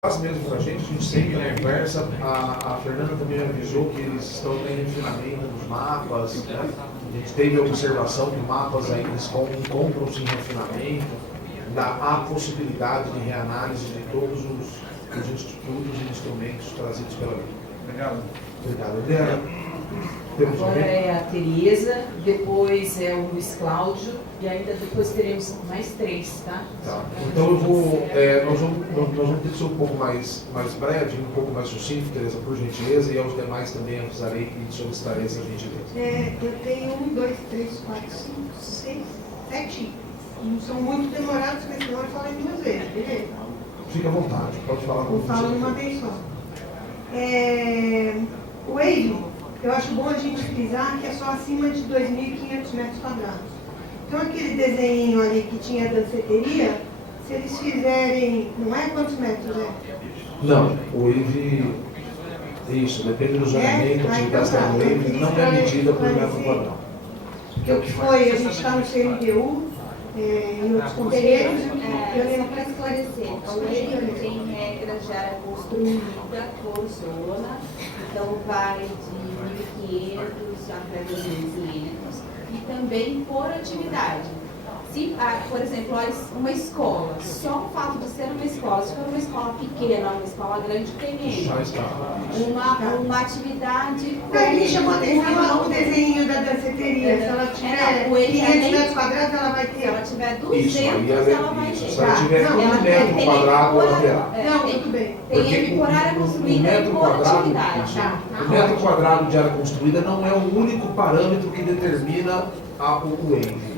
Faz mesmo com a gente sempre conversa. A Fernanda também avisou que eles estão em refinamento dos mapas, né? A gente teve a observação que mapas ainda encontram-se em refinamento, há possibilidade de reanálise de todos os institutos e instrumentos trazidos pela lei. Obrigado. Obrigado, Adriana. Temos Agora é a Tereza, depois é o Luiz Cláudio e ainda depois teremos mais 3, tá? Tá. Então nós vamos ter que ser um pouco mais breve, um pouco mais sucinto, Tereza, por gentileza, e aos demais também avisarei que solicitarei essa gentileza. Eu tenho 1, 2, 3, 4, 5, 6, 7. Não são muito demorados, porque senão eu falo em 2 vezes, beleza? Fica à vontade, pode falar com Eu falo numa vez só. O Wave, eu acho bom a gente frisar que é só acima de 2.500 metros quadrados. Então aquele desenho ali que tinha danceteria, se eles fizerem, não é quantos metros é? Não, o Wave, isso, depende do zonamento, a atividade da Wave não é medida por metro quadrado. Porque o que foi, a gente está no CMDU, em outros conselheiros, Só para esclarecer, a lei tem regras de área construída por zona, então vai de 1.500 até 2.500 e também por atividade. Se, por exemplo, uma escola, só o fato de ser uma escola, se for uma escola pequena, uma escola grande, tem Já está. uma atividade... Me chamou a atenção o desenho da danceteria. Se ela tiver 500 metros quadrados, ela vai ter. Se ela tiver 200, isso, ela vai ter. se ela tiver Não, 1 metro quadrado, ela terá. Não, tudo bem. Tem por área construída e por atividade. O metro quadrado de área construída não é o único parâmetro que determina o Wave.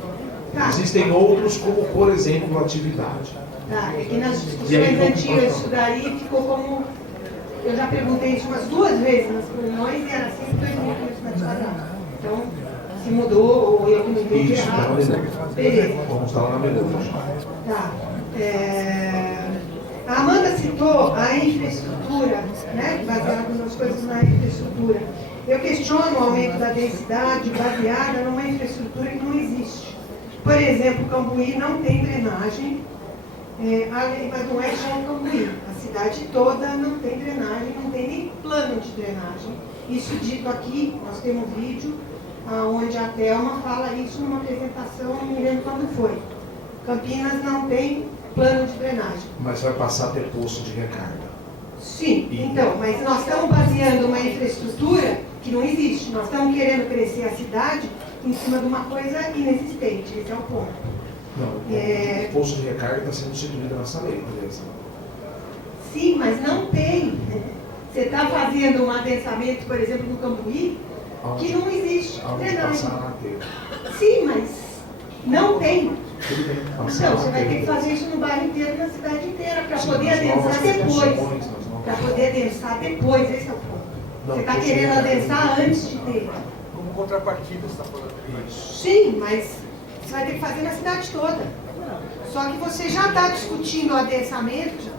Existem outros, como por exemplo a atividade. Tá, é que nas discussões antigas isso daí ficou como. Eu já perguntei isso umas 2 vezes nas reuniões e era sempre 2.500 metros quadrados. Então, se mudou, ou eu que mudei de Isso, errado. Beleza. vamos estar lá na melhor. Tá. A Amanda citou a infraestrutura, né? Baseado nas coisas na infraestrutura. Eu questiono o aumento da densidade baseada numa infraestrutura que não existe. Por exemplo, Cambuí não tem drenagem, mas não é só o Cambuí. A cidade toda não tem drenagem, não tem nem plano de drenagem. Isso dito aqui, nós temos um vídeo onde a Thelma fala isso numa apresentação, não me lembro quando foi. Campinas não tem plano de drenagem. Mas vai passar a ter posto de recarga. Sim, então, mas nós estamos baseando uma infraestrutura que não existe. Nós estamos querendo crescer a cidade em cima de uma coisa inexistente. Esse é o ponto. Não, o posto de recarga está sendo instituído nessa lei, beleza? Sim, mas não tem. Você está fazendo um adensamento, por exemplo, no Cambuí, que não existe. Aonde passar na telha. Sim, mas não tem. Tudo bem, Então, passar você na vai ter telha. que fazer isso no bairro inteiro, na cidade inteira, para Sim, poder nas novas adensar depois. construções, nas novas- Para poder adensar depois, esse é o ponto. Não, Você está posto de querendo recarga. adensar antes de ter. Como contrapartida, você está falando. Isso. Sim, mas você vai ter que fazer na cidade toda. Só que você já está discutindo o adensamento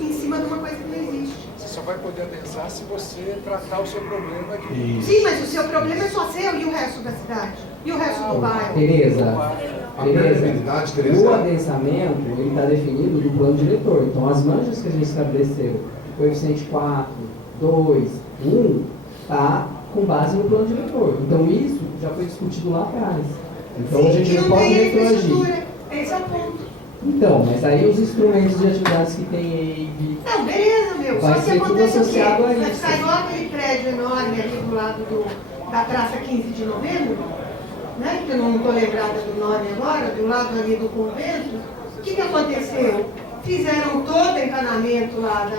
em cima de uma coisa que não existe. Você só vai poder adensar se você tratar o seu problema de... Isso. Sim, mas o seu problema é só seu e o resto da cidade. E o resto do bairro. Tereza, A permeabilidade, o Tereza, adensamento ele está definido no plano diretor. Então, as manchas que a gente estabeleceu, coeficiente 4, 2, 1, está com base no plano diretor. Então, isso já foi discutido lá atrás. Então, a Sim, gente que não não pode tem retroagir. infraestrutura. Esse é o ponto. Então, mas aí os instrumentos de atividades que tem EIV, Não, beleza, meu. Vai Só que ser tudo acontece o quê? associado a Vai isso. ficar igual aquele prédio enorme ali do lado da Praça 15 de Novembro, né? Que eu não estou lembrada do nome agora, do lado ali do convento. O que aconteceu? Fizeram todo o encanamento lá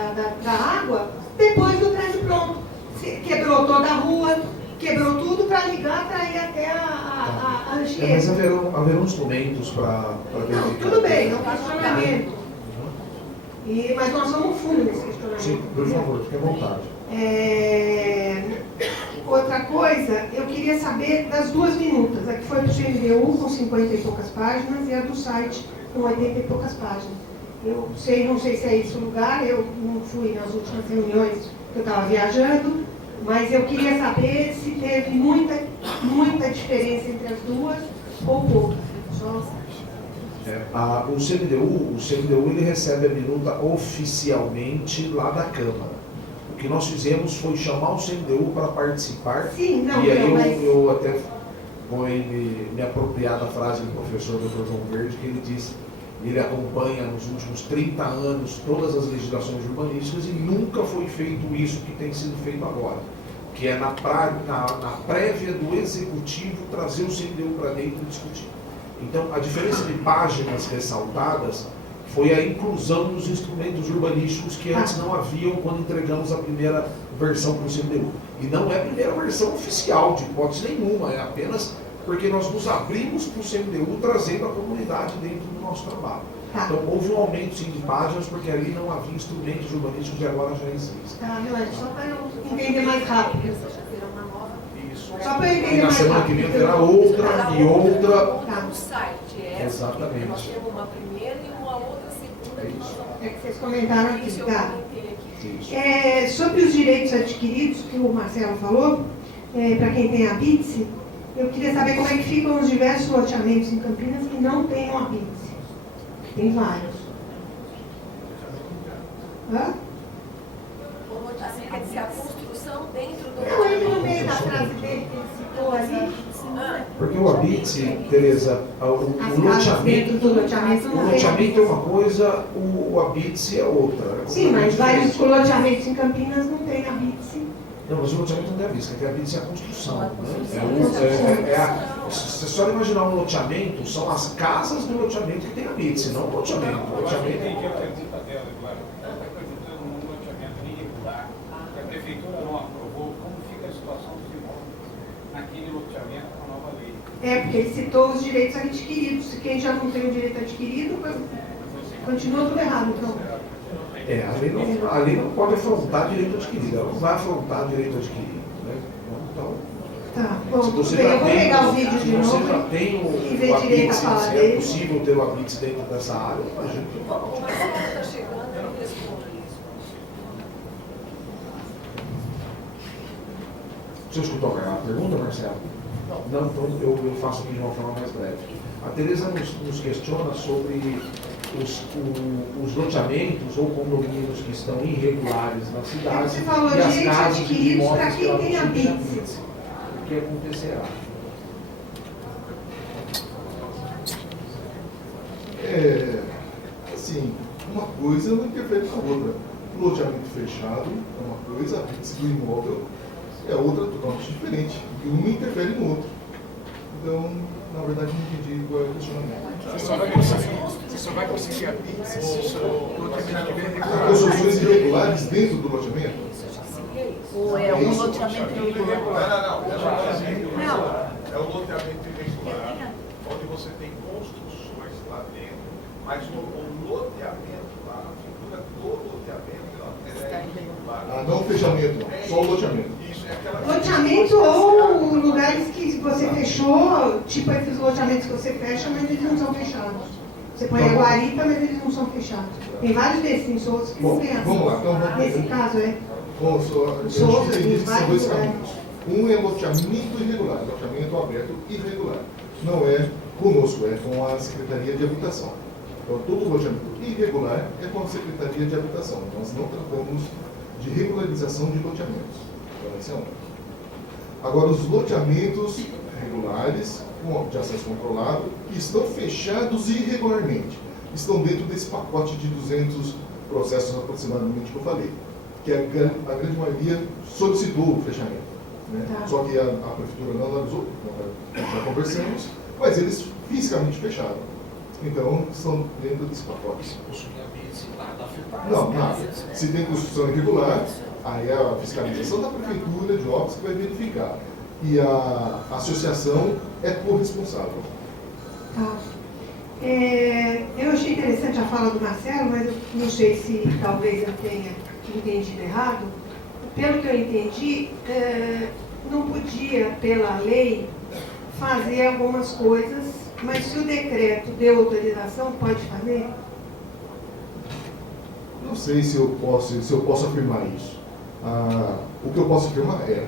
da água depois do prédio pronto. Quebrou toda a rua, quebrou tudo para ligar para ir até a Anchieta. mas haverão instrumentos para Não, verificar. tudo bem, não questionamento. Mas nós somos fundo nesse questionamento. Sim, por favor, fique à vontade. Outra coisa, eu queria saber das 2 minutas. A que foi do CMDU com 50 e poucas páginas e a do site com 80 e poucas páginas. Eu não sei se é esse o lugar, eu não fui nas últimas reuniões que eu estava viajando, mas eu queria saber se teve muita diferença entre as duas ou pouca. Só O CMDU ele recebe a minuta oficialmente lá da Câmara. O que nós fizemos foi chamar o CMDU para participar. Sim, não, e aí não, mas... eu até vou me apropriar da frase do professor Dr. João Verde, que ele disse: ele acompanha nos últimos 30 anos todas as legislações urbanísticas e nunca foi feito isso que tem sido feito agora, que é na prévia do executivo trazer o CMDU para dentro e discutir. Então, a diferença de páginas ressaltadas foi a inclusão dos instrumentos urbanísticos que antes não haviam quando entregamos a primeira versão para o CMDU. E não é a primeira versão oficial, de hipótese nenhuma, é apenas porque nós nos abrimos para o CMDU trazendo a comunidade dentro do nosso trabalho. Então, houve um aumento sim de páginas, porque ali não havia instrumentos urbanísticos e agora já existem. Tá, Milani, só para eu entender mais rápido. Isso. Só para eu E entender na mais semana rápido. que vem terá outra e outra. Tá. No site, Exatamente. Nós temos uma primeira e uma outra segunda que nós vamos. É que vocês comentaram aqui, Isso eu tá? comentei aqui. Isso. Sobre os direitos adquiridos, que o Marcelo falou, para quem tem a BITSE, eu queria saber como é que ficam os diversos loteamentos em Campinas que não tenham a BITSE. Tem vários. Hã? Assim, quer dizer, a construção dentro do. Não, ele no meio da frase dele que ele citou ali, Porque o habite, Tereza, o as casas dentro do loteamento o não tem. loteamento é uma coisa, o habite é outra. Sim, mas vários loteamentos em Campinas não tem a BITSE. Não, mas o loteamento não tem habite, quem tem habite é a construção. Né? Você só imaginar um loteamento, são as casas do loteamento que tem habite, não o loteamento. O loteamento Tem que acreditar dela, Eduardo. Ela está acreditando num loteamento irregular, que a prefeitura não aprovou. Como fica a situação dos imóveis naquele loteamento com a nova lei? Porque ele citou os direitos adquiridos. Se quem já não tem o direito adquirido, continua tudo errado, então. A lei não pode afrontar direito adquirido, ela não vai afrontar direito adquirido. Né? Então, Tá, bom, se tudo você bem. já Eu vou tem, pegar o vídeo se de você novo já tem e o ver direito a habite, fala se é dele. possível ter o habite dentro dessa área, a gente O Marcelo está chegando, eu respondo isso. Você escutou a pergunta, Marcelo? Não, então eu faço aqui de uma forma mais breve. A Tereza nos questiona sobre os loteamentos ou condomínios que estão irregulares na cidade Você falou e as direitos casas de adquiridos para imóveis que quem ela tem a possui na BITSE. BITSE. O que acontecerá? Assim, uma coisa não interfere com a outra. O loteamento fechado é uma coisa, a BITSE do imóvel é outra totalmente diferente. E um interfere no outro. Então, na verdade, não entendi qual é o questionamento. Você só vai conseguir a BITSE se o loteamento tiver As regular. construções irregulares dentro do loteamento? Ou é um loteamento irregular? É o loteamento irregular, onde você tem construções lá dentro, mas o loteamento lá, a figura do loteamento, ela é irregular. Ah, não o fechamento, só o loteamento. Isso, é aquela Loteamento ou lugares que você fechou, tipo esses loteamentos que você fecha, mas eles não são fechados. Você põe a guarita, mas eles não são fechados. Tem vários desses em Souza que não Bom, tem assim. vamos lá, então vamos. Nesse caso, Bom, eu Souza, entendi que são dois vários caminhos. Um é loteamento irregular, loteamento aberto irregular. Não é conosco, é com a Secretaria de Habitação. Então, todo loteamento irregular é com a Secretaria de Habitação. Nós não tratamos de regularização de loteamentos. Então, esse é um. Agora, os loteamentos regulares, de acesso controlado, que estão fechados irregularmente, estão dentro desse pacote de 200 processos aproximadamente que eu falei, que a grande maioria solicitou o fechamento. Né? Tá. Só que a prefeitura não analisou, já conversamos, mas eles fisicamente fecharam. Então, estão dentro desse pacote. Não, nada. Se tem construção irregular, aí é a fiscalização da prefeitura de obras que vai verificar. E a associação é corresponsável. Tá. Eu achei interessante a fala do Marcelo, mas eu não sei se talvez eu tenha entendido errado. Pelo que eu entendi, não podia, pela lei, fazer algumas coisas, mas se o decreto deu autorização, pode fazer? Não sei se eu posso afirmar isso. O que eu posso afirmar é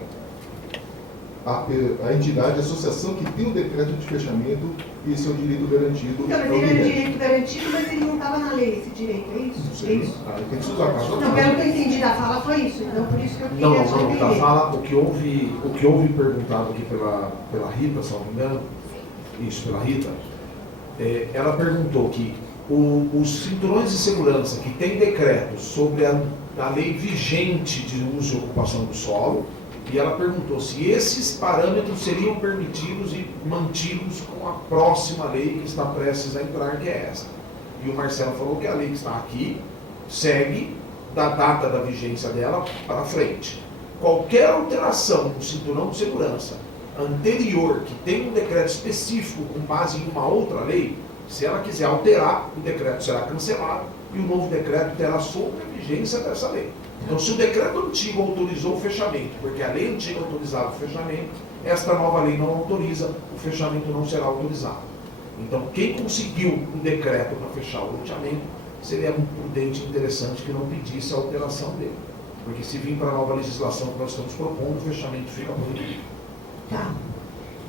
a entidade, a associação que tem o decreto de fechamento e esse é o direito garantido. Então, mas ao ele era direct. direito garantido, mas ele não estava na lei, esse direito, é isso? Não sei. Tem que estudar. Não, pelo que eu entendi da fala foi isso, então por isso que eu queria Não, só da entender. fala, o que houve perguntado aqui pela Rita, se não me engano, isso, pela Rita, ela perguntou que os cinturões de segurança que tem decreto sobre a lei vigente de uso e ocupação do solo, e ela perguntou se esses parâmetros seriam permitidos e mantidos com a próxima lei que está prestes a entrar, que é essa. E o Marcelo falou que a lei que está aqui segue da data da vigência dela para frente. Qualquer alteração no cinturão de segurança anterior, que tem um decreto específico com base em uma outra lei, se ela quiser alterar, o decreto será cancelado e o novo decreto terá sobrevigência dessa lei. Então, se o decreto antigo autorizou o fechamento, porque a lei antiga autorizava o fechamento, esta nova lei não autoriza, o fechamento não será autorizado. Então, quem conseguiu o decreto para fechar o loteamento, seria muito prudente e interessante que não pedisse a alteração dele. Porque se vir para a nova legislação que nós estamos propondo, o fechamento fica proibido. Tá.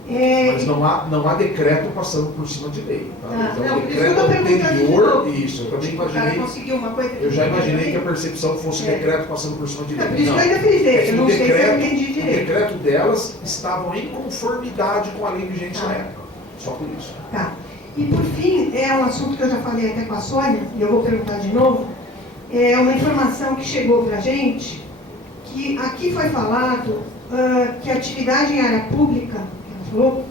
Mas não há decreto passando por cima de lei. Tá? Então, não, o por isso que eu decreto tô perguntando de anterior, novo. isso, eu também O cara imaginei. conseguiu uma coisa Eu já imaginei que a percepção fosse decreto passando por cima de lei. Por isso que eu ainda fiz É esse, que eu não sei se eu entendi o direito. decreto delas estavam em conformidade com a lei vigente na época. Só por isso. Tá. E por fim, é um assunto que eu já falei até com a Sônia, e eu vou perguntar de novo, é uma informação que chegou para a gente, que aqui foi falado que atividade em área pública, que ela falou,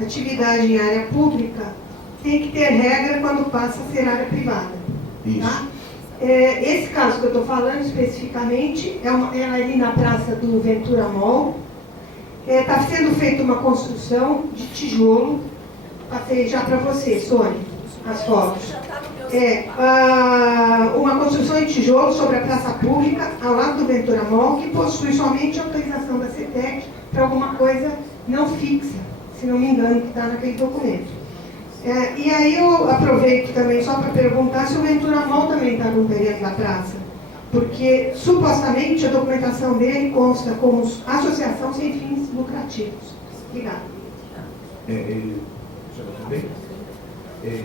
atividade em área pública tem que ter regra quando passa a ser área privada. Isso. Tá? Esse caso que eu estou falando especificamente é ali na praça do Ventura Mall. Está sendo feita uma construção de tijolo. Passei já para você, Sônia, as fotos. Uma construção de tijolo sobre a praça pública, ao lado do Ventura Mall, que possui somente autorização da CETEC para alguma coisa não fixa, se não me engano, que está naquele documento. E aí eu aproveito também só para perguntar se o Ventura Mall também está no período da praça, porque supostamente a documentação dele consta como associação sem fins lucrativos. Obrigada.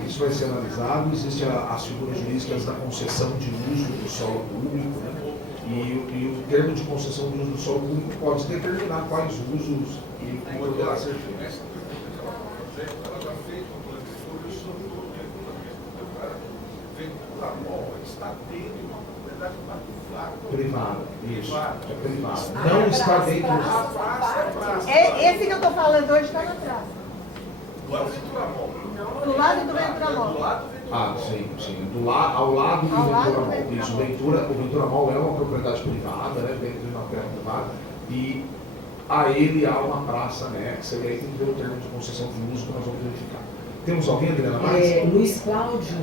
Isso vai ser analisado, existem as figuras jurídicas da concessão de uso do solo público, né? E o termo de concessão de uso do solo público pode determinar quais usos e poderá ser feito. Ela já fez um plano de estudo sobre o Ventura Mall está dentro de uma propriedade privada. Isso, é privada. Não está dentro Esse que eu estou falando hoje está na praça. do Ventura Mall. Do lado do Ventura Mall. Sim. Ao lado do Ventura Mall. Isso, o Ventura Mall é uma propriedade privada, né, dentro de uma terra privada, e a ele há uma praça anexa, e aí tem que ver o termo de concessão de uso que nós vamos verificar. Temos alguém, Adriana mais? Luiz Cláudio.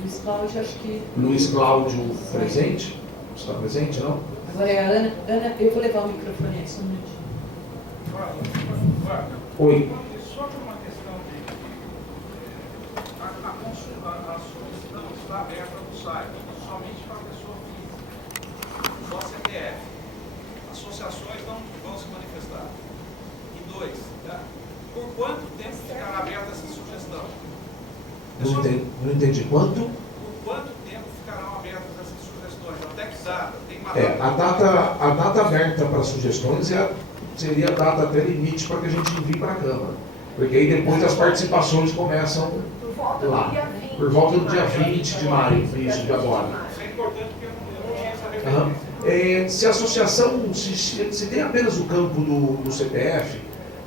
Luiz Cláudio, acho que... Luiz Cláudio presente? Está presente, não? Agora é a Ana. Ana, eu vou levar o microfone aí, só um minutinho. Oi. Sobre uma questão de a solicitação está aberta no site, somente para a pessoa física, só CPF. Associações não vão se manifestar. E 2, tá? Por quanto tempo ficará aberta essa sugestão? Não entendi. Quanto? Por quanto tempo ficarão abertas essas sugestões? Até que data? Tem uma A data aberta para sugestões seria a data até limite para que a gente envie para a Câmara. Porque aí depois as participações começam lá. Por volta do dia 20 de maio, isso de agora. Isso é importante porque eu não tinha essa referência. Se a associação, se tem apenas o campo do CPF,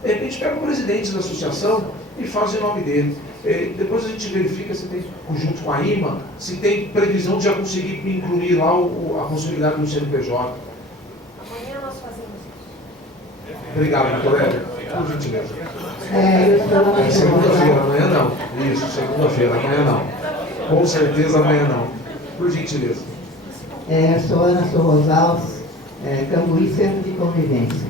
de repente pega o presidente da associação e faz em nome dele. Depois a gente verifica se tem, junto com a IMA, se tem previsão de já conseguir incluir lá a possibilidade do CNPJ. Amanhã nós fazemos isso. Obrigado, doutor Éder. Por gentileza. Segunda-feira, amanhã não. Isso, segunda-feira, amanhã não. Com certeza amanhã não. Por gentileza. Sou Ana Sorrosals, Cambuí, Centro de Convivência.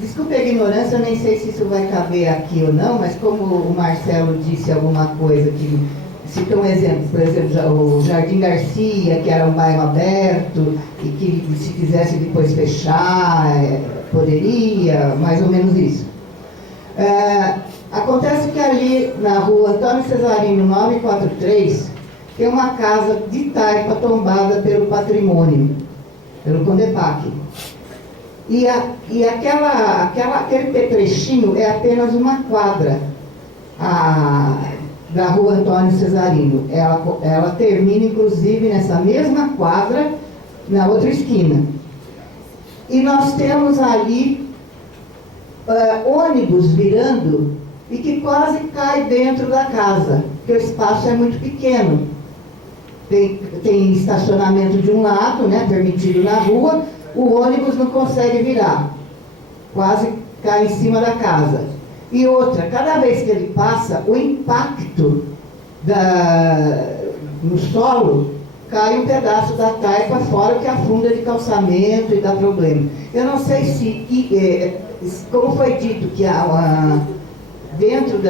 Desculpe a ignorância, eu nem sei se isso vai caber aqui ou não, mas como o Marcelo disse alguma coisa que cito um exemplo, por exemplo, o Jardim Garcia, que era um bairro aberto e que se quisesse depois fechar, poderia, mais ou menos isso. Acontece que ali na rua Antônio Cesarino 943 tem uma casa de taipa tombada pelo patrimônio, pelo Condepac. E aquele trechinho é apenas uma quadra da rua Antônio Cesarino. Ela termina, inclusive, nessa mesma quadra, na outra esquina. E nós temos ali ônibus virando e que quase cai dentro da casa, porque o espaço é muito pequeno. Tem estacionamento de um lado, né, permitido na rua, o ônibus não consegue virar, quase cai em cima da casa. E outra, cada vez que ele passa, o impacto no solo, cai um pedaço da taipa fora, que afunda de calçamento e dá problema. Eu não sei se, como foi dito, que dentro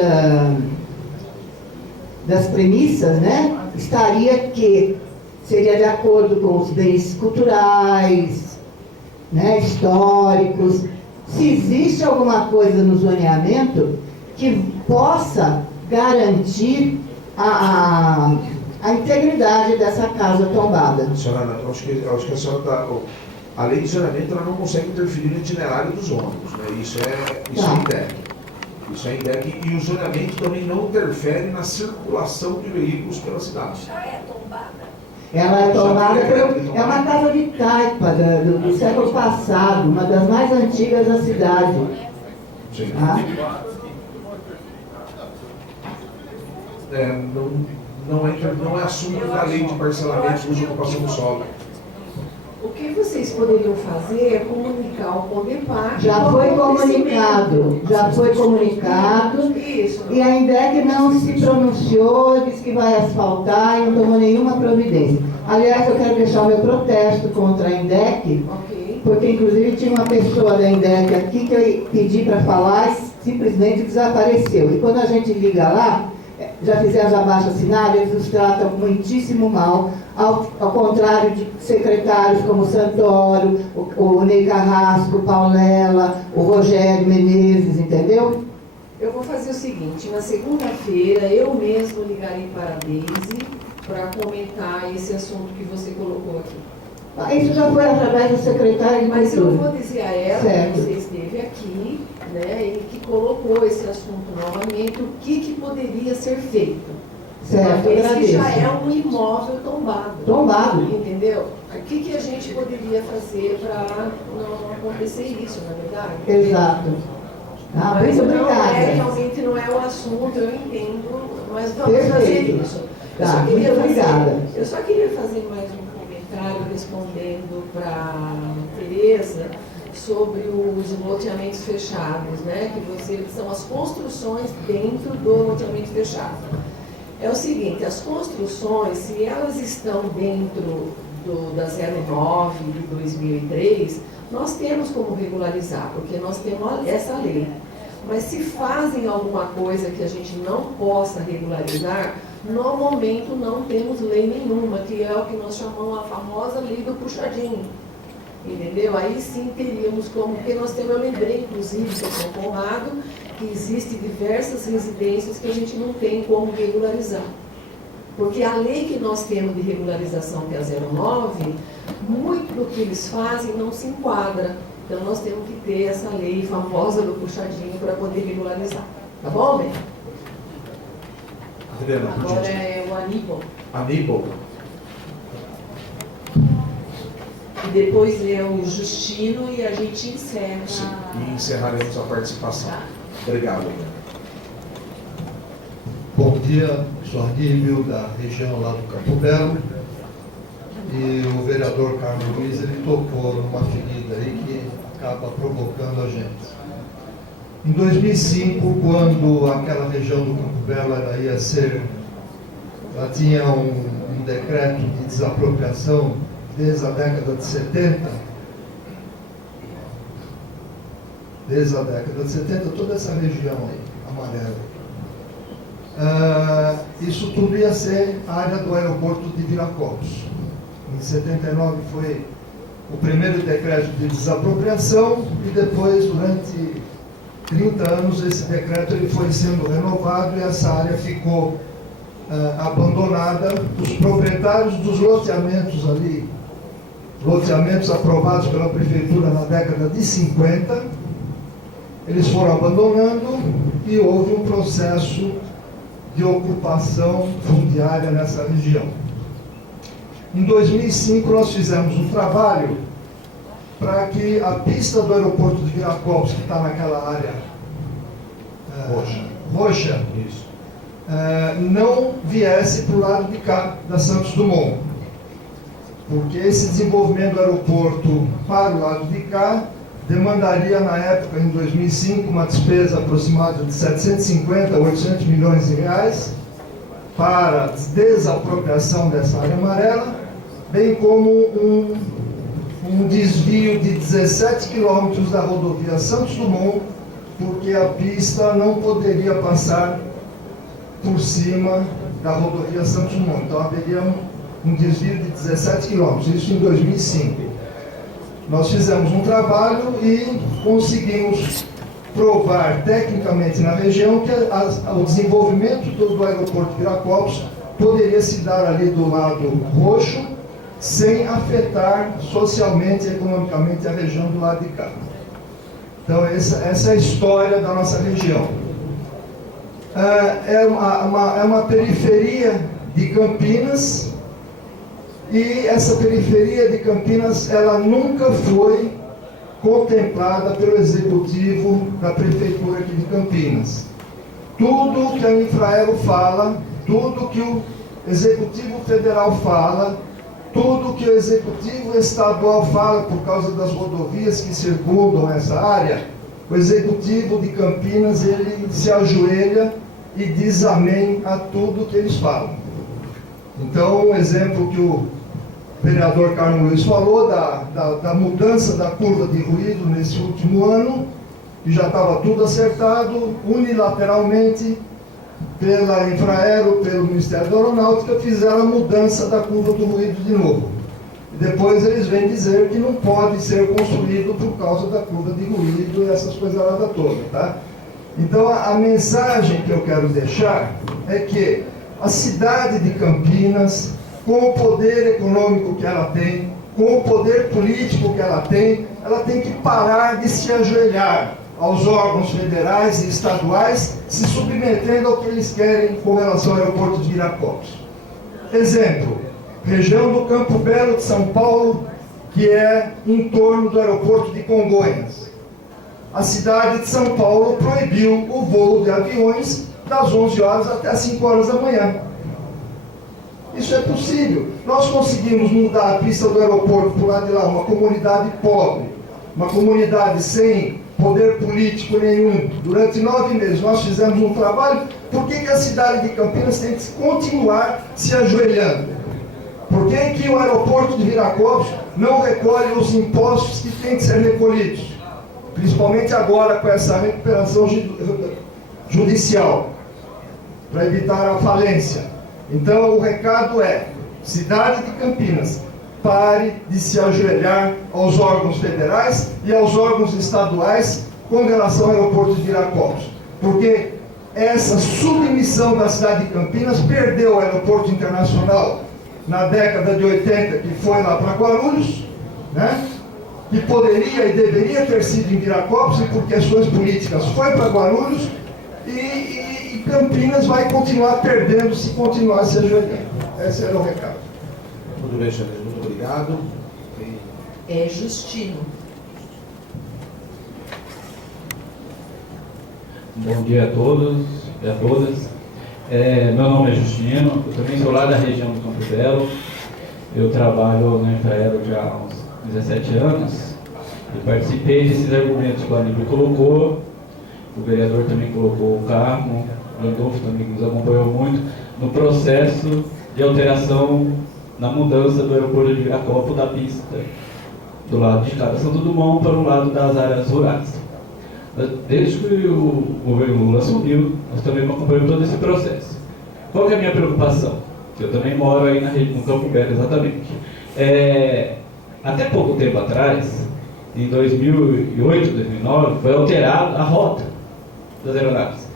das premissas, né, estaria que seria de acordo com os bens culturais, né, históricos. Se existe alguma coisa no zoneamento que possa garantir a integridade dessa casa tombada. Senhora, eu acho que a senhora está... A lei de zoneamento ela não consegue interferir no itinerário dos ônibus, né? Isso é INDEC. Isso é INDEC, e o zoneamento também não interfere na circulação de veículos pela cidade. Já é tombada? Ela é tombada é uma casa de taipa do século passado, uma das mais antigas da cidade. Sim. Não é assunto da lei de parcelamento de ocupação do solo. O que vocês poderiam fazer é comunicar ao Condepac. Já foi comunicado. Isso. E a INDEC não se pronunciou, disse que vai asfaltar e não tomou nenhuma providência. Aliás, eu quero deixar o meu protesto contra a INDEC, porque inclusive tinha uma pessoa da INDEC aqui que eu pedi para falar e simplesmente desapareceu. E quando a gente liga lá, já fizemos abaixo-assinado, eles nos tratam muitíssimo mal, ao contrário de secretários como Santoro, o Ney Carrasco, o Paulela, o Rogério Menezes, entendeu? Eu vou fazer o seguinte, na segunda-feira eu mesmo ligarei para a Deise para comentar esse assunto que você colocou aqui. Isso já foi através do secretário de Mas eu Cultura. vou dizer a ela Certo. que você esteve aqui, né, e que colocou esse assunto novamente, o que poderia ser feito. Certo, Uma vez que agradeço. já é um imóvel tombado. Tombado. Entendeu? O que a gente poderia fazer para não acontecer isso, na verdade? Exato. Mas Muito não obrigada. realmente não é o assunto, eu entendo, mas vamos Perfeito. fazer isso. Tá, muito obrigada. Eu só queria fazer mais um comentário respondendo para a Tereza sobre os loteamentos fechados, né? Que são as construções dentro do loteamento fechado. É o seguinte, as construções, se elas estão dentro da 09 de 2003, nós temos como regularizar, porque nós temos essa lei. Mas se fazem alguma coisa que a gente não possa regularizar, no momento não temos lei nenhuma, que é o que nós chamamos a famosa lei do puxadinho. Entendeu? Aí sim teríamos como, porque nós temos, eu lembrei inclusive, que São Conrado, que existem diversas residências que a gente não tem como regularizar. Porque a lei que nós temos de regularização, que é a 09, muito do que eles fazem não se enquadra. Então nós temos que ter essa lei famosa do puxadinho para poder regularizar. Tá bom, bem? Adriana, Agora é o Aníbal. Aníbal. E depois é o Justino e a gente encerra. Sim, e encerraremos a participação. Obrigado. Bom dia, sou Aníbal, da região lá do Campo Belo. E o vereador Carlos Luiz, ele tocou numa ferida aí que acaba provocando a gente. Em 2005, quando aquela região do Campo Belo ela tinha um decreto de desapropriação desde a década de 70, toda essa região aí, amarela. isso tudo ia ser a área do aeroporto de Viracopos. Em 79 foi o primeiro decreto de desapropriação e depois, durante 30 anos, esse decreto ele foi sendo renovado e essa área ficou abandonada. Os proprietários dos loteamentos ali, loteamentos aprovados pela prefeitura na década de 50, eles foram abandonando e houve um processo de ocupação fundiária nessa região. Em 2005 nós fizemos um trabalho para que a pista do aeroporto de Viracopos, que está naquela área roxa, não viesse para o lado de cá, da Santos Dumont. Porque esse desenvolvimento do aeroporto para o lado de cá demandaria, na época, em 2005, uma despesa aproximada de 750 a 800 milhões de reais para desapropriação dessa área amarela, bem como um desvio de 17 quilômetros da rodovia Santos Dumont, porque a pista não poderia passar por cima da rodovia Santos Dumont. Então haveria um desvio de 17 quilômetros, isso em 2005. Nós fizemos um trabalho e conseguimos provar tecnicamente na região que o desenvolvimento do aeroporto de Viracopos poderia se dar ali do lado roxo, sem afetar socialmente e economicamente a região do lado de cá. Então essa é a história da nossa região. É uma periferia de Campinas, e essa periferia de Campinas ela nunca foi contemplada pelo executivo da prefeitura aqui de Campinas. Tudo que a Infraero fala, tudo que o executivo federal fala, tudo que o executivo estadual fala por causa das rodovias que circundam essa área, o executivo de Campinas ele se ajoelha e diz amém a tudo que eles falam. Então, um exemplo que o vereador Carmo Luiz falou da mudança da curva de ruído nesse último ano, que já estava tudo acertado, unilateralmente, pela Infraero, pelo Ministério da Aeronáutica, fizeram a mudança da curva do ruído de novo. E depois eles vêm dizer que não pode ser construído por causa da curva de ruído e essas coisas lá todas, tá? Então a mensagem que eu quero deixar é que a cidade de Campinas, com o poder econômico que ela tem, com o poder político que ela tem que parar de se ajoelhar aos órgãos federais e estaduais, se submetendo ao que eles querem com relação ao aeroporto de Viracopos. Exemplo, região do Campo Belo de São Paulo, que é em torno do aeroporto de Congonhas. A cidade de São Paulo proibiu o voo de aviões das 11 horas até as 5 horas da manhã. Isso é possível. Nós conseguimos mudar a pista do aeroporto para o lado de lá, uma comunidade pobre, uma comunidade sem poder político nenhum. Durante 9 meses nós fizemos um trabalho. Por que a cidade de Campinas tem que continuar se ajoelhando? Por que o aeroporto de Viracopos não recolhe os impostos que têm que ser recolhidos? Principalmente agora com essa recuperação judicial, para evitar a falência. Então o recado é, cidade de Campinas, pare de se ajoelhar aos órgãos federais e aos órgãos estaduais com relação ao aeroporto de Viracopos. Porque essa submissão da cidade de Campinas perdeu o aeroporto internacional na década de 80, que foi lá para Guarulhos, né? Que poderia e deveria ter sido em Viracopos, e por questões políticas foi para Guarulhos, e Campinas vai continuar perdendo se continuar se ajoelhando. Esse era o recado. Muito bem, Xavier, muito obrigado. É Justino. Bom dia a todos e a todas. Meu nome é Justino, eu também sou lá da região do Campo Belo. Eu trabalho na Infraero já há uns 17 anos e participei desses argumentos que o Aníbal colocou, o vereador também colocou o Carmo, o Landolfo também nos acompanhou muito no processo de alteração na mudança do aeroporto de Viracopos da pista do lado de cá da Santos Dumont para o lado das áreas rurais. Desde que o governo Lula assumiu, nós também acompanhamos todo esse processo. Qual que é a minha preocupação? Eu também moro aí no Campo Belo, exatamente. Até pouco tempo atrás, em 2008, 2009, foi alterada a rota das aeronaves.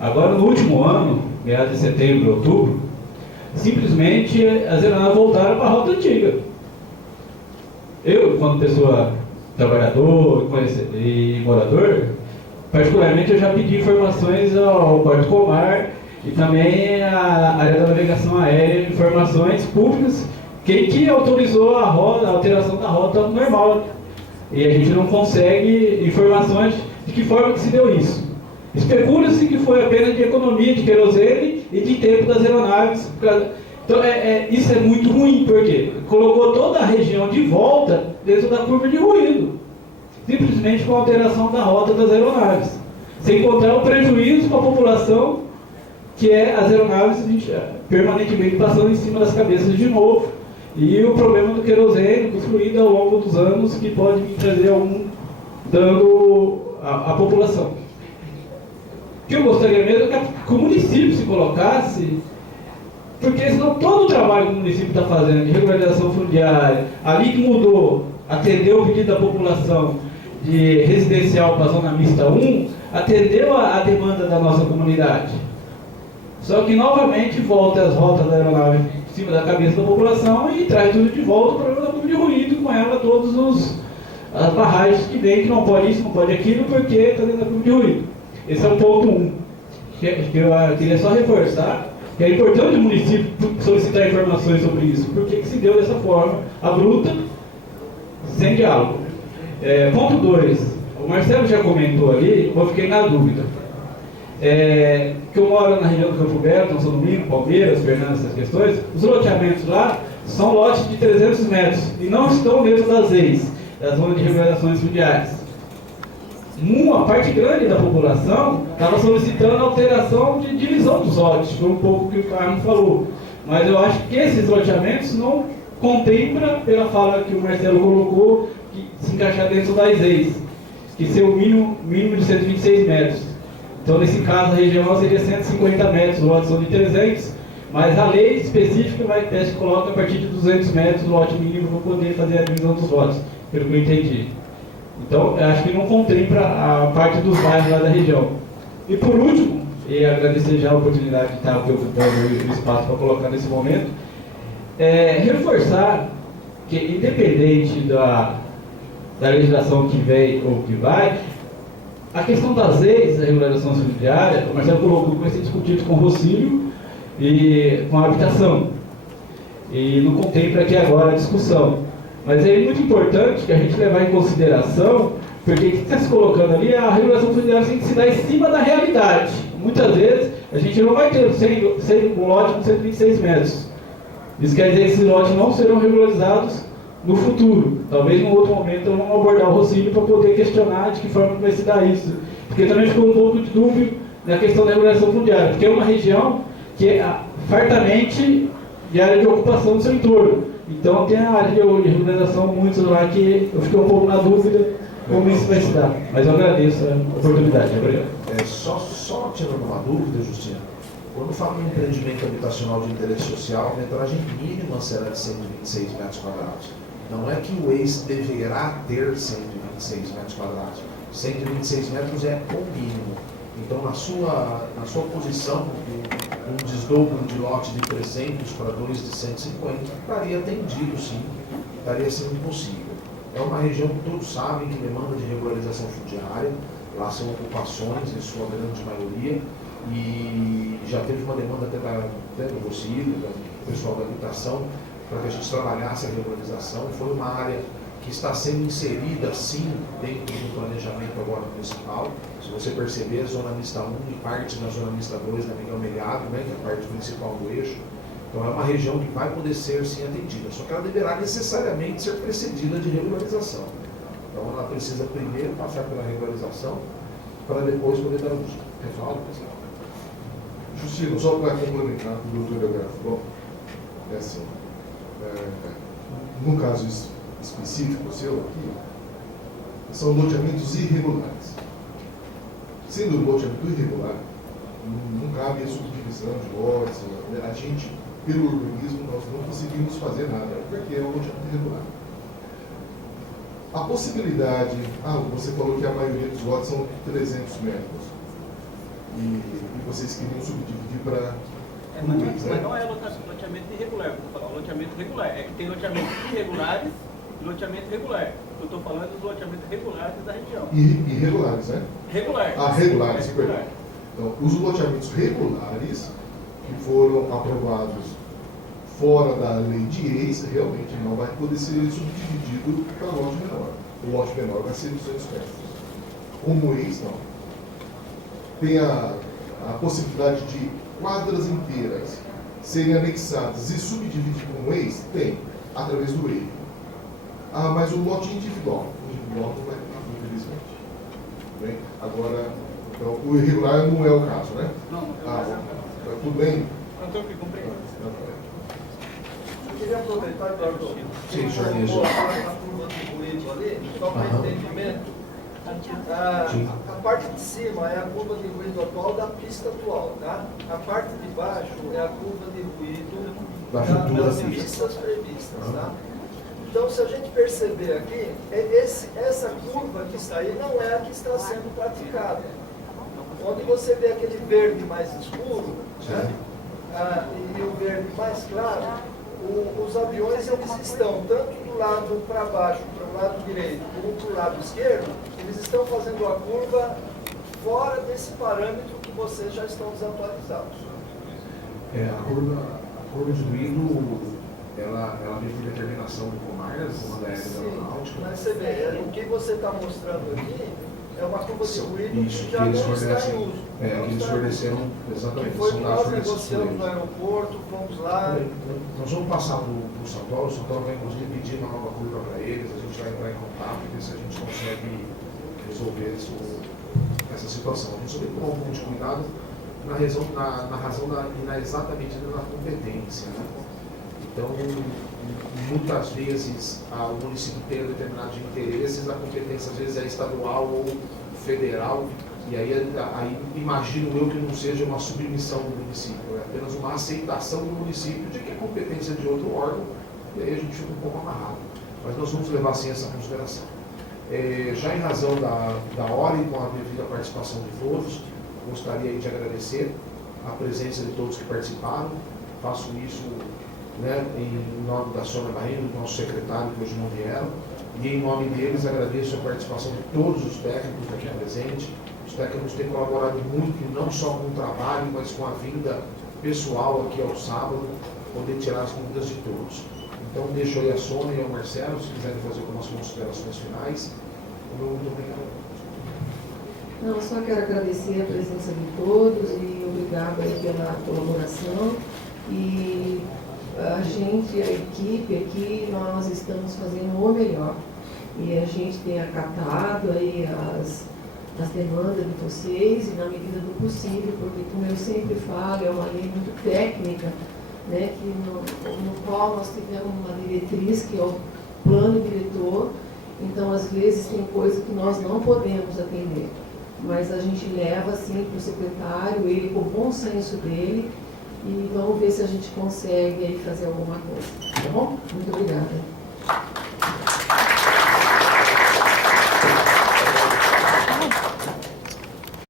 Agora, no último ano, meados de setembro, outubro, simplesmente as aeronaves voltaram para a rota antiga. Eu, quando pessoa trabalhador e morador, particularmente eu já pedi informações ao Porto Comar e também a área da navegação aérea, informações públicas, que autorizou a alteração da rota normal. E a gente não consegue informações de que forma que se deu isso. Especula-se que foi apenas de economia de querosene e de tempo das aeronaves. Então, isso é muito ruim, porque colocou toda a região de volta dentro da curva de ruído, simplesmente com a alteração da rota das aeronaves, sem contar o prejuízo para a população, que é as aeronaves permanentemente passando em cima das cabeças de novo, e o problema do querosene, do fluido ao longo dos anos, que pode trazer algum dano à população. O que eu gostaria mesmo é que o município se colocasse, porque senão todo o trabalho que o município está fazendo de regularização fundiária, ali que mudou, atendeu o pedido da população de residencial para a zona mista 1, atendeu a demanda da nossa comunidade. Só que novamente volta as rotas da aeronave em cima da cabeça da população e traz tudo de volta o problema da curva de ruído, com ela todas as barragens que vem, que não pode isso, não pode aquilo, porque está dentro da curva de ruído. Esse é o ponto 1, que eu queria só reforçar, que é importante o município solicitar informações sobre isso, porque que se deu dessa forma, abrupta, sem diálogo. Ponto 2, o Marcelo já comentou ali, eu fiquei na dúvida. Que eu moro na região do Campo Belo, São Domingo, Palmeiras, Fernandes, essas questões, os loteamentos lá são lotes de 300 metros e não estão dentro das EIs, das zonas de regularizações fundiárias. Uma parte grande da população estava solicitando a alteração de divisão dos lotes, foi um pouco o que o Carlos falou. Mas eu acho que esses loteamentos não contemplam, pela fala que o Marcelo colocou, que se encaixar dentro das EIs, que ser o mínimo de 126 metros. Então, nesse caso, a regional seria 150 metros, o lote são de 300, mas a lei específica coloca a partir de 200 metros o lote mínimo para poder fazer a divisão dos lotes, pelo que eu entendi. Então, eu acho que não contempla a parte dos bairros lá da região. E por último, e agradecer já a oportunidade de estar aqui ocupando o espaço para colocar nesse momento, reforçar que, independente da legislação que vem ou que vai, a questão das leis da regularização fundiária, o Marcelo colocou que vai ser discutido com o Rocílio e com a habitação. E não contempla aqui agora a discussão. Mas é muito importante que a gente levar em consideração, porque o que está se colocando ali, a regulação fundiária tem que se dar em cima da realidade. Muitas vezes a gente não vai ter um lote com 126 metros. Isso quer dizer que esses lotes não serão regularizados no futuro. Talvez em outro momento vamos abordar o Rocílio para poder questionar de que forma vai se dar isso. Porque também ficou um pouco de dúvida na questão da regulação fundiária, porque é uma região que é fartamente de área de ocupação do seu entorno. Então tem a área de regularização muitos lá que eu fiquei um pouco na dúvida como isso vai se dar. Mas eu agradeço a oportunidade. Obrigado. Só tirando uma dúvida, Justino, quando fala em empreendimento habitacional de interesse social, a metragem mínima será de 126 metros quadrados. Não é que o ex deverá ter 126 metros quadrados. 126 metros é o mínimo. Então, na sua posição, um desdobro de lote de 300 para 2 de 150 estaria atendido, sim, estaria sendo possível. É uma região que todos sabem que demanda de regularização fundiária, lá são ocupações, em sua grande maioria, e já teve uma demanda até do Rocílio, do pessoal da habitação, para que a gente trabalhasse a regularização. Foi uma área que está sendo inserida, sim, dentro do planejamento agora municipal. Se você perceber, a zona mista 1 e parte da zona mista 2 da Miguel Melhado, né, que é a parte principal do eixo. Então é uma região que vai poder ser, sim, atendida, só que ela deverá necessariamente ser precedida de regularização. Então ela precisa primeiro passar pela regularização, para depois poder dar uso. Pessoal? Justino, só para complementar o que o doutor Elgar falou, é assim, no caso específico seu aqui, são loteamentos irregulares. Sendo um loteamento irregular, Não cabe a subdivisão de lotes. A gente, pelo urbanismo, nós não conseguimos fazer nada, porque é um loteamento irregular. A possibilidade, você falou que a maioria dos lotes são 300 metros. E vocês queriam subdividir para... Mas não é loteamento irregular, eu estou falando loteamento regular. É que tem loteamentos irregulares e loteamento regular. Eu estou falando dos loteamentos regulares da região. Irregulares, né? Regulares. Regulares, perdão. Então, os loteamentos regulares que foram aprovados fora da lei de ex, realmente não vai poder ser subdividido para lote menor. O lote menor vai ser 200 metros. Como ex, não. Tem a possibilidade de quadras inteiras serem anexadas e subdividir como ex? Tem, através do EI. Mas o lote individual não vai ter, infelizmente. Bem, agora, então, o irregular não é o caso, né? Não, tudo bem? Não estou aqui, compreendo. Eu queria aproveitar, Eduardo, sim, senhor, a curva do ruído ali, só para entendimento. A parte de cima é a curva de ruído atual da pista atual, tá? A parte de baixo é a curva de ruído das pistas previstas, tá? Então, se a gente perceber aqui, essa curva que está aí não é a que está sendo praticada. Onde você vê aquele verde mais escuro, né? E o verde mais claro, os aviões eles estão tanto do lado para baixo, para o lado direito, como para o lado esquerdo, eles estão fazendo a curva fora desse parâmetro que vocês já estão desatualizados. A curva de ruído, ela vem por determinação do Comars, uma da aeronáutica. Mas você vê, o que você está mostrando aqui é uma curva de ruído que já eles não está em uso. que eles forneceram, exatamente. Que foi que nós negociamos no aeroporto, fomos lá. Nós vamos passar para o São Paulo vai inclusive pedir uma nova curva para eles, a gente vai entrar em contato e ver se a gente consegue resolver essa situação. A gente só tem que tomar um pouco de cuidado exatamente na competência. Né? Então, muitas vezes o município tem determinados interesses, a competência às vezes é estadual ou federal, e aí imagino eu que não seja uma submissão do município, é apenas uma aceitação do município de que é competência de outro órgão, e aí a gente fica um pouco amarrado. Mas nós vamos levar sim essa consideração. Já em razão da hora e com a devida participação de todos, gostaria de agradecer a presença de todos que participaram. Faço isso, né, em nome da Sônia Barreiro, do nosso secretário, que hoje não vieram, e em nome deles agradeço a participação de todos os técnicos aqui presentes. Os técnicos têm colaborado muito, não só com o trabalho, mas com a vinda pessoal aqui ao sábado, poder tirar as dúvidas de todos. Então, deixo aí a Sônia e ao Marcelo, se quiserem fazer algumas considerações finais. Muito obrigado. Não, só quero agradecer a presença de todos e obrigado aí pela colaboração. E a gente, a equipe aqui, nós estamos fazendo o melhor. E a gente tem acatado aí as demandas de vocês e na medida do possível, porque como eu sempre falo, é uma lei muito técnica, né, no qual nós tivemos uma diretriz que é o plano diretor, então às vezes tem coisas que nós não podemos atender, mas a gente leva assim para o secretário, ele com o bom senso dele, e vamos ver se a gente consegue aí fazer alguma coisa, tá bom? Muito obrigada.